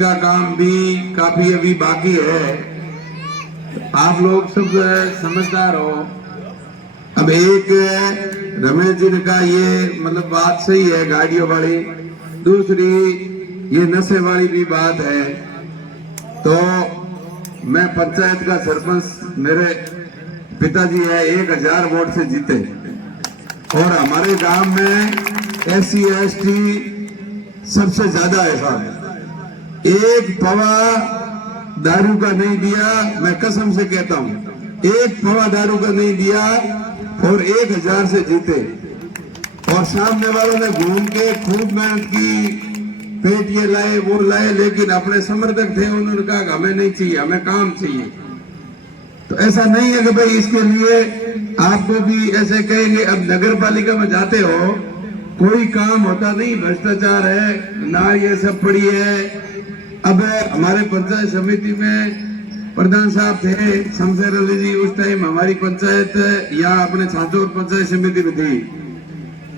का काम भी काफी अभी बाकी है। आप लोग सब समझदार हो। अब एक रमेश जी का ये मतलब बात सही है गाड़ियों वाली, दूसरी ये नशे वाली भी बात है। तो मैं पंचायत का सरपंच, मेरे पिताजी है 1000 वोट से जीते और हमारे गांव में SC ST सबसे ज्यादा है साहब। एक पवा दारू का नहीं दिया, मैं कसम से कहता हूं, एक पवा दारू का नहीं दिया और 1000 से जीते। और सामने वालों ने घूम के खूब मेहनत की, पेट ये लाए वो लाए, लेकिन अपने समर्थक थे, उन्होंने कहा हमें नहीं चाहिए, हमें काम चाहिए। तो ऐसा नहीं है कि भाई इसके लिए आपको भी ऐसे कहेंगे। अब नगर पालिका में जाते हो, कोई काम होता नहीं, भ्रष्टाचार है ना, ये सब पड़ी है। अब हमारे पंचायत समिति में प्रधान साहब थे शमशेर अली जी, उस टाइम हमारी पंचायत यहाँ अपने छाछोर पंचायत समिति में थी,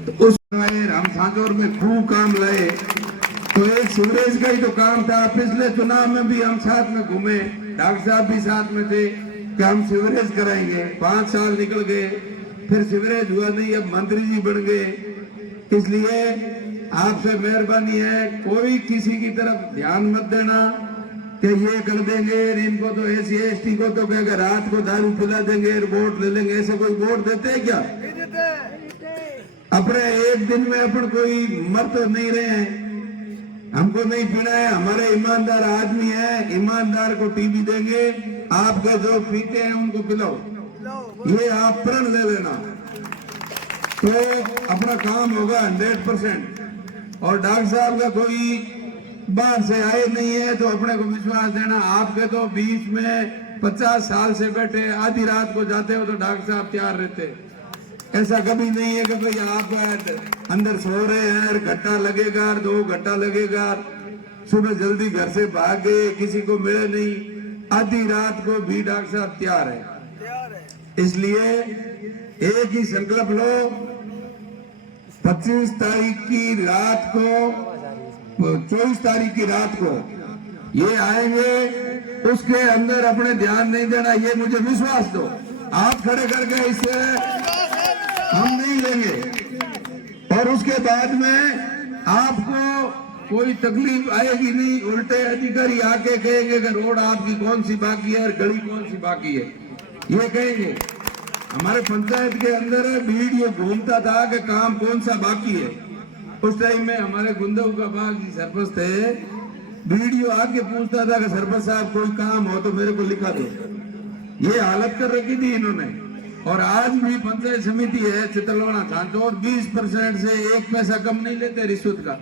तो उस हम छाछोर में खूब काम लाए। तो एक सीवरेज का ही तो काम था। पिछले चुनाव में भी हम साथ में घूमे, डॉक्टर साहब भी साथ में थे कि हम सीवरेज कराएंगे। 5 साल निकल गए, फिर सीवरेज हुआ नहीं, अब मंत्री जी बन गए। इसलिए आपसे मेहरबानी है, कोई किसी की तरफ ध्यान मत देना कि ये कर देंगे, इनको तो SC ST को तो कहेगा रात को दारू पिला देंगे, वोट ले लेंगे। ऐसे कोई वोट देते हैं क्या? अपने एक दिन में अपन कोई मर तो नहीं रहे हैं, हमको नहीं पीना है। हमारे ईमानदार आदमी है, ईमानदार को टीवी देंगे, आपका जो पीते हैं उनको पिलाओ, ये आप प्रण ले लेना, तो अपना काम होगा 100%। और डॉक्टर साहब का कोई बाहर से आए नहीं है तो अपने को विश्वास देना। आपके तो बीच में 50 साल से बैठे, आधी रात को जाते हो तो डॉक्टर साहब तैयार रहते। ऐसा कभी नहीं है कि भाई आप अंदर सो रहे हैं, घंटा लगेगा 2 घंटा लगेगा, सुबह जल्दी घर से भागे, किसी को मिले नहीं, आधी रात को भी डॉक्टर साहब तैयार है। इसलिए एक ही संकल्प लो, 25 तारीख की रात को, 24 तारीख की रात को ये आएंगे, उसके अंदर अपने ध्यान नहीं देना, ये मुझे विश्वास दो। आप खड़े करके इसे हम नहीं लेंगे और उसके बाद में आपको कोई तकलीफ आएगी नहीं। उल्टे अधिकारी आके कहेंगे कि रोड आपकी कौन सी बाकी है और गली कौन सी बाकी है, ये कहेंगे। हमारे पंचायत के अंदर वीडियो घूमता था कि काम कौन सा बाकी है। उस टाइम में हमारे गुंदव का बाग जी सरपंच थे, वीडियो आके पूछता था कि सरपंच साहब कोई काम हो तो मेरे को लिखा दो। ये हालत कर रखी थी इन्होंने। और आज भी पंचायत समिति है चितलवाड़ा छाछोर, 20% से 1 पैसा कम नहीं लेते रिश्वत का।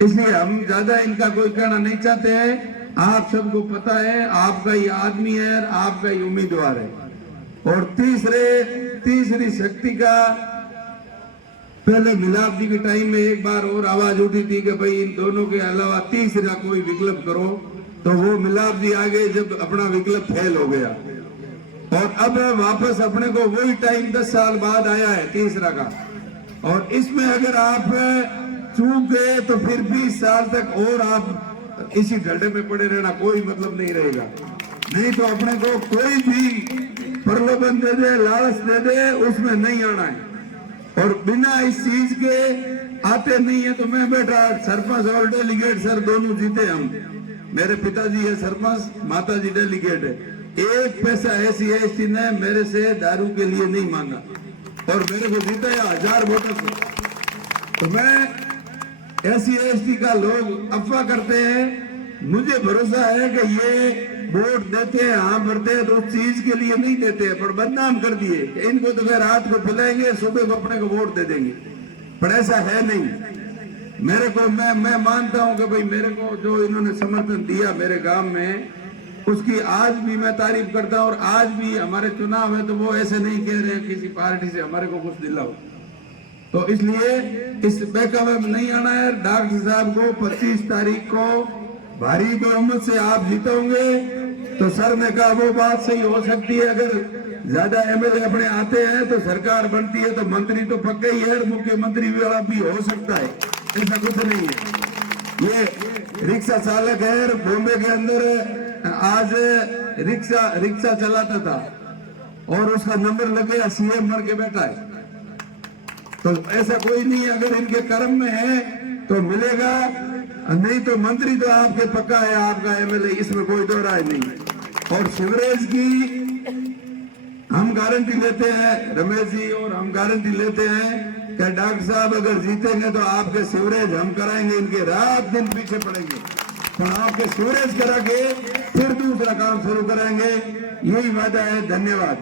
इसलिए हम ज्यादा इनका कोई कहना नहीं चाहते हैं। आप सबको पता है, आपका ही आदमी है, आपका ही उम्मीदवार है। और तीसरी शक्ति का पहले मिलाप जी के टाइम में एक बार और आवाज उठी थी कि भाई इन दोनों के अलावा तीसरा कोई विकल्प करो, तो वो मिलाप जी आ गए जब अपना विकल्प फेल हो गया। और अब वापस अपने को वही टाइम 10 साल बाद आया है तीसरा का। और इसमें अगर आप चूक गए तो फिर 20 साल तक और आप इसी ढड्डे में पड़े रहना, कोई मतलब नहीं रहेगा। नहीं तो अपने को कोई भी प्रलोभन दे दे, लालच दे दे, उसमें नहीं आना है। और बिना इस चीज के आते नहीं है। तो मैं बेटा सरपंच और डेलीगेट सर दोनों जीते हम। मेरे पिताजी है सरपंच, माताजी डेलीगेट है। 1 पैसा SC ST ने मेरे से दारू के लिए नहीं मांगा और मेरे को जीता है 1000 वोटों से। तो मैं SC ST का लोग अफवाह करते हैं, मुझे भरोसा है कि ये वोट देते हैं, हाँ भरते हैं, तो उस चीज के लिए नहीं देते हैं, पर बदनाम कर दिए। इनको तो फिर रात को पिलाएंगे, सुबह को अपने को वोट दे देंगे, पर ऐसा है नहीं। मेरे को मैं मानता हूं कि भाई मेरे को जो इन्होंने समर्थन दिया मेरे गांव में, उसकी आज भी मैं तारीफ करता हूं। और आज भी हमारे चुनाव है तो वो ऐसे नहीं कह रहे हैं किसी पार्टी से हमारे को कुछ दिलाओ। तो इसलिए इस बहकावे में नहीं आना है। डॉक्टर साहब को 25 तारीख को भारी बहुमत से आप जीतोगे। तो सर ने कहा वो बात सही हो सकती है, अगर ज्यादा MLA अपने आते हैं तो सरकार बनती है, तो मंत्री तो पक्का ही है, मुख्यमंत्री वाला भी हो सकता है, ऐसा कुछ नहीं है। ये रिक्शा चालक है, बॉम्बे के अंदर आज रिक्शा चलाता था और उसका नंबर लगे सीएम बन के बैठा है। तो ऐसा कोई नहीं, अगर इनके कर्म में है तो मिलेगा, नहीं तो मंत्री तो आपके पक्का है, आपका एमएलए, इसमें कोई दो राय नहीं। और सीवरेज की हम गारंटी लेते हैं, रमेश जी, और हम गारंटी लेते हैं कि डॉक्टर साहब अगर जीतेंगे तो आपके सीवरेज हम कराएंगे, इनके रात दिन पीछे पड़ेंगे, तो आपके सीवरेज करा के फिर दूसरा काम शुरू कराएंगे, यही वादा है। धन्यवाद।